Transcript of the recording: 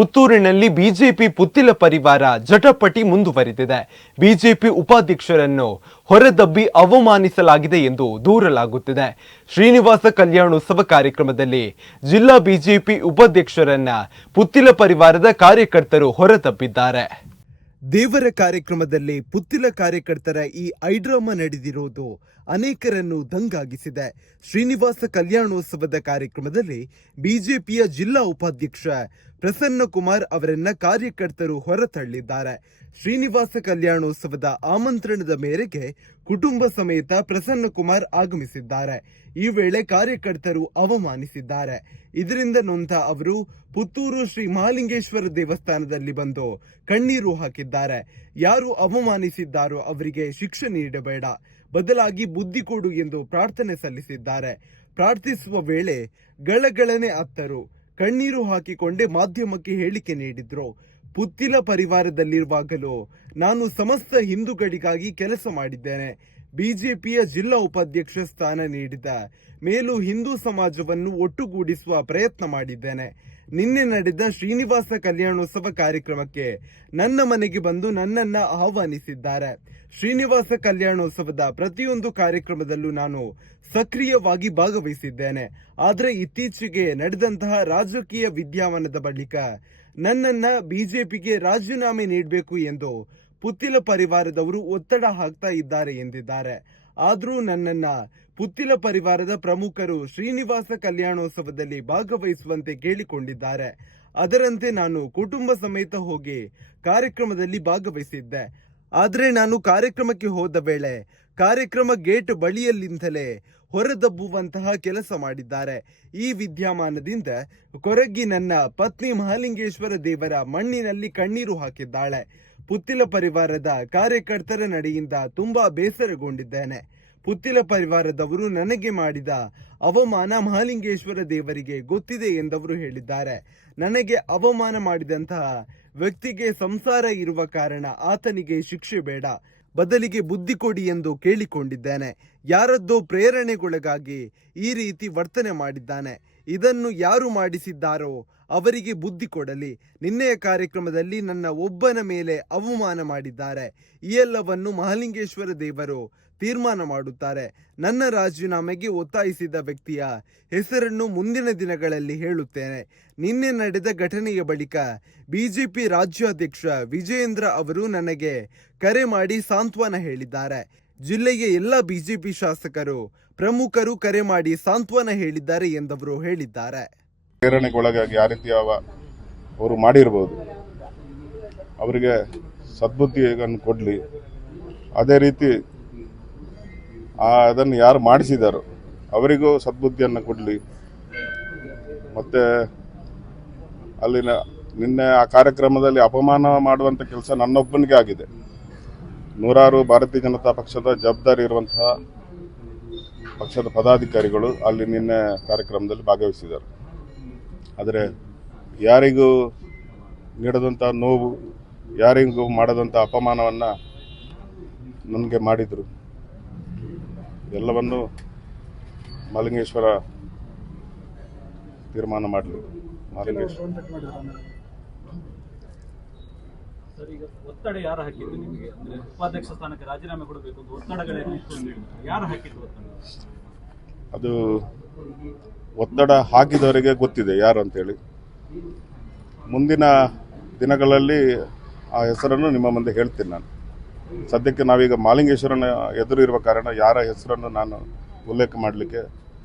ಪುತ್ತೂರಿನಲ್ಲಿ BJP Puthila ಪರಿವಾರ ಜಟಪಟಿ ಮುಂದುವರೆದಿದೆ. BJP ಉಪಾಧ್ಯಕ್ಷರನ್ನು ಹೊರದಬ್ಬಿ ಅವಮಾನಿಸಲಾಗಿದೆ ಎಂದು ದೂರಲಾಗುತ್ತಿದೆ. ಶ್ರೀನಿವಾಸ ಕಲ್ಯಾಣೋತ್ಸವ ಕಾರ್ಯಕ್ರಮದಲ್ಲಿ ಜಿಲ್ಲಾ ಬಿಜೆಪಿ ಉಪಾಧ್ಯಕ್ಷರನ್ನ ಪುತ್ತಿಲ ಪರಿವಾರದ ಕಾರ್ಯಕರ್ತರು ಹೊರದಬ್ಬಿದ್ದಾರೆ ದೇವರ ಕಾರ್ಯಕ್ರಮದಲ್ಲಿ ಪುತ್ತಿಲ ಕಾರ್ಯಕರ್ತರ ಈ ಐಡ್ರಾಮಾ ನಡೆದಿರುವುದು ಅನೇಕರನ್ನು ದಂಗಾಗಿಸಿದೆ. ಶ್ರೀನಿವಾಸ ಕಲ್ಯಾಣೋತ್ಸವದ ಕಾರ್ಯಕ್ರಮದಲ್ಲಿ ಬಿಜೆಪಿಯ ಜಿಲ್ಲಾ ಉಪಾಧ್ಯಕ್ಷ ಪ್ರಸನ್ನ ಕುಮಾರ್ ಅವರನ್ನ ಕಾರ್ಯಕರ್ತರು ಹೊರತಳ್ಳಿದ್ದಾರೆ. ಶ್ರೀನಿವಾಸ ಕಲ್ಯಾಣೋತ್ಸವದ ಆಮಂತ್ರಣದ ಮೇರೆಗೆ ಕುಟುಂಬ ಸಮೇತ ಪ್ರಸನ್ನ ಕುಮಾರ್ ಆಗಮಿಸಿದ್ದಾರೆ. ಈ ವೇಳೆ ಕಾರ್ಯಕರ್ತರು ಅವಮಾನಿಸಿದ್ದಾರೆ. ಇದರಿಂದ ನೊಂದ ಅವರು ಪುತ್ತೂರು ಶ್ರೀ ಮಹಾಲಿಂಗೇಶ್ವರ ದೇವಸ್ಥಾನದಲ್ಲಿ ಬಂದು ಕಣ್ಣೀರು ಹಾಕಿದ್ದಾರೆ. ಯಾರು ಅವಮಾನಿಸಿದ್ದಾರೋ ಅವರಿಗೆ ಶಿಕ್ಷೆ ನೀಡಬೇಡ. ಬದಲಾಗಿ ಬುದ್ಧಿ ಕೊಡು ಎಂದು ಪ್ರಾರ್ಥನೆ ಸಲ್ಲಿಸಿದ್ದಾರೆ. ಪ್ರಾರ್ಥಿಸುವ ವೇಳೆ ಗಳಗಳನೆ ಅತ್ತರು. ಕಣ್ಣೀರು ಹಾಕಿಕೊಂಡೇ ಮಾಧ್ಯಮಕ್ಕೆ ಹೇಳಿಕೆ ನೀಡಿದ್ರು. ಪುತ್ತಿಲ ಪರಿವಾರದಲ್ಲಿರುವಾಗಲೂ ನಾನು ಸಮಸ್ತ ಹಿಂದೂಗಳಿಗಾಗಿ ಕೆಲಸ ಮಾಡಿದ್ದೇನೆ. ಬಿಜೆಪಿಯ ಜಿಲ್ಲಾ ಉಪಾಧ್ಯಕ್ಷ ಸ್ಥಾನ ನೀಡಿದ ಮೇಲೂ ಹಿಂದೂ ಸಮಾಜವನ್ನು ಒಟ್ಟುಗೂಡಿಸುವ ಪ್ರಯತ್ನ ಮಾಡಿದ್ದೇನೆ. ನಿನ್ನೆ ನಡೆದ ಶ್ರೀನಿವಾಸ ಕಲ್ಯಾಣೋತ್ಸವ ಕಾರ್ಯಕ್ರಮಕ್ಕೆ ನನ್ನ ಮನೆಗೆ ಬಂದು ನನ್ನನ್ನ ಆಹ್ವಾನಿಸಿದ್ದಾರೆ. ಶ್ರೀನಿವಾಸ ಕಲ್ಯಾಣೋತ್ಸವದ ಪ್ರತಿಯೊಂದು ಕಾರ್ಯಕ್ರಮದಲ್ಲೂ ನಾನು ಸಕ್ರಿಯವಾಗಿ ಭಾಗವಹಿಸಿದ್ದೇನೆ. ಆದರೆ ಇತ್ತೀಚೆಗೆ ನಡೆದಂತಹ ರಾಜಕೀಯ ವಿದ್ಯಮಾನದ ಬಳಿಕ ನನ್ನನ್ನ ಬಿಜೆಪಿಗೆ ರಾಜೀನಾಮೆ ನೀಡಬೇಕು ಎಂದು ಪುತ್ತಿಲ ಪರಿವಾರದವರು ಒತ್ತಡ ಹಾಕ್ತಾ ಇದ್ದಾರೆ ಎಂದಿದ್ದಾರೆ. ಆದರೂ ನನ್ನನ್ನ ಪುತ್ತಿಲ ಪರಿವಾರದ ಪ್ರಮುಖರು ಶ್ರೀನಿವಾಸ ಕಲ್ಯಾಣೋತ್ಸವದಲ್ಲಿ ಭಾಗವಹಿಸುವಂತೆ ಕೇಳಿಕೊಂಡಿದ್ದಾರೆ. ಅದರಂತೆ ನಾನು ಕುಟುಂಬ ಸಮೇತ ಹೋಗಿ ಕಾರ್ಯಕ್ರಮದಲ್ಲಿ ಭಾಗವಹಿಸಿದ್ದೆ. ಆದರೆ ನಾನು ಕಾರ್ಯಕ್ರಮಕ್ಕೆ ಹೋದ ವೇಳೆ ಕಾರ್ಯಕ್ರಮ ಗೇಟ್ ಬಳಿಯಲ್ಲಿಂದಲೇ ಹೊರದಬ್ಬುವಂತಹ ಕೆಲಸ ಮಾಡಿದ್ದಾರೆ. ಈ ವಿದ್ಯಮಾನದಿಂದ ಕೊರಗಿ ನನ್ನ ಪತ್ನಿ ಮಹಾಲಿಂಗೇಶ್ವರ ದೇವರ ಮಣ್ಣಿನಲ್ಲಿ ಕಣ್ಣೀರು ಹಾಕಿದ್ದಾಳೆ. ಪುತ್ತಿಲ ಪರಿವಾರದ ಕಾರ್ಯಕರ್ತರ ನಡೆಯಿಂದ ತುಂಬಾ ಬೇಸರಗೊಂಡಿದ್ದೇನೆ. ಪುತ್ತಿಲ ಪರಿವಾರದವರು ನನಗೆ ಮಾಡಿದ ಅವಮಾನ ಮಹಾಲಿಂಗೇಶ್ವರ ದೇವರಿಗೆ ಗೊತ್ತಿದೆ ಎಂದವರು ಹೇಳಿದ್ದಾರೆ. ನನಗೆ ಅವಮಾನ ಮಾಡಿದಂತಹ ವ್ಯಕ್ತಿಗೆ ಸಂಸಾರ ಇರುವ ಕಾರಣ ಆತನಿಗೆ ಶಿಕ್ಷೆ ಬೇಡ. ಬದಲಿಗೆ ಬುದ್ಧಿ ಕೊಡಿ ಎಂದು ಕೇಳಿಕೊಂಡಿದ್ದೇನೆ. ಯಾರದ್ದೋ ಪ್ರೇರಣೆಗೊಳಗಾಗಿ ಈ ರೀತಿ ವರ್ತನೆ ಮಾಡಿದ್ದಾನೆ. ಇದನ್ನು ಯಾರು ಮಾಡಿಸಿದ್ದಾರೋ ಅವರಿಗೆ ಬುದ್ಧಿ ಕೊಡಲಿ. ನಿನ್ನೆಯ ಕಾರ್ಯಕ್ರಮದಲ್ಲಿ ನನ್ನ ಒಬ್ಬನ ಮೇಲೆ ಅವಮಾನ ಮಾಡಿದ್ದಾರೆ. ಈ ಎಲ್ಲವನ್ನು ಮಹಾಲಿಂಗೇಶ್ವರ ದೇವರು ತೀರ್ಮಾನ ಮಾಡುತ್ತಾರೆ. ನನ್ನ ರಾಜೀನಾಮೆಗೆ ಒತ್ತಾಯಿಸಿದ ವ್ಯಕ್ತಿಯ ಹೆಸರನ್ನು ಮುಂದಿನ ದಿನಗಳಲ್ಲಿ ಹೇಳುತ್ತೇನೆ. ನಿನ್ನೆ ನಡೆದ ಘಟನೆಯ ಬಳಿಕ ಬಿಜೆಪಿ ರಾಜ್ಯಾಧ್ಯಕ್ಷ ವಿಜಯೇಂದ್ರ ಅವರು ನನಗೆ ಕರೆ ಮಾಡಿ ಸಾಂತ್ವನ ಹೇಳಿದ್ದಾರೆ. ಜಿಲ್ಲೆಯ ಎಲ್ಲ ಬಿಜೆಪಿ ಶಾಸಕರು, ಪ್ರಮುಖರು ಕರೆ ಮಾಡಿ ಸಾಂತ್ವನ ಹೇಳಿದ್ದಾರೆ ಎಂದವರು ಹೇಳಿದ್ದಾರೆ. ಪ್ರೇರಣೆಗೊಳಗಾಗಿ ಯಾವ ರೀತಿ ಅವ ಅವರು ಮಾಡಿರ್ಬೋದು. ಅವರಿಗೆ ಸದ್ಬುದ್ಧಿಯನ್ನು ಕೊಡಲಿ. ಅದೇ ರೀತಿ ಆ ಅದನ್ನು ಯಾರು ಮಾಡಿಸಿದಾರೋ, ಅವರಿಗೂ ಸದ್ಬುದ್ಧಿಯನ್ನು ಕೊಡಲಿ. ಮತ್ತು ಅಲ್ಲಿನ ನಿನ್ನೆ ಆ ಕಾರ್ಯಕ್ರಮದಲ್ಲಿ ಅಪಮಾನ ಮಾಡುವಂಥ ಕೆಲಸ ನನ್ನೊಬ್ಬನಿಗೆ ಆಗಿದೆ. ನೂರಾರು ಭಾರತೀಯ ಜನತಾ ಪಕ್ಷದ ಜವಾಬ್ದಾರಿ ಇರುವಂತಹ ಪಕ್ಷದ ಪದಾಧಿಕಾರಿಗಳು ಅಲ್ಲಿ ನಿನ್ನೆ ಕಾರ್ಯಕ್ರಮದಲ್ಲಿ ಭಾಗವಹಿಸಿದ್ದಾರೆ. ಆದರೆ ಯಾರಿಗೂ ನೀಡದಂಥ ನೋವು, ಯಾರಿಗೂ ಮಾಡದಂಥ ಅಪಮಾನವನ್ನು ನನಗೆ ಮಾಡಿದರು. ಎಲ್ಲವನ್ನು ಮಲಿಂಗೇಶ್ವರ ತೀರ್ಮಾನ ಮಾಡಲಿ ಮಲಿಂಗೇಶ್ವರ. ಸರ್, ಈಗ ಒತ್ತಡ ಯಾರು ಹಾಕಿದ್ರು ನಿಮಗೆ? ಅಂದ್ರೆ ಉಪಾಧ್ಯಕ್ಷ ಸ್ಥಾನಕ್ಕೆ ರಾಜೀನಾಮೆ ಕೊಡಬೇಕು ಅಂತ ಒತ್ತಡಗಳೇನಿತ್ತು. ಯಾರು ಹಾಕಿದ್ರು ಒತ್ತಡ? ಅದು ಒತ್ತಡ ಹಾಕಿದವರಿಗೆ ಗೊತ್ತಿದೆ ಯಾರು ಅಂತೇಳಿ ಮುಂದಿನ ದಿನಗಳಲ್ಲಿ ಆ ಹೆಸರನ್ನು ನಿಮ್ಮ ಮುಂದೆ ಹೇಳ್ತೀನಿ ನಾನು. ಸದ್ಯಕ್ಕೆ ನಾವೀಗ ಮಾಲಿಂಗೇಶ್ವರನ ಎದುರು ಇರುವ ಕಾರಣ ಯಾರ ಹೆಸರನ್ನು ನಾನು ಉಲ್ಲೇಖ ಮಾಡಲಿಕ್ಕೆ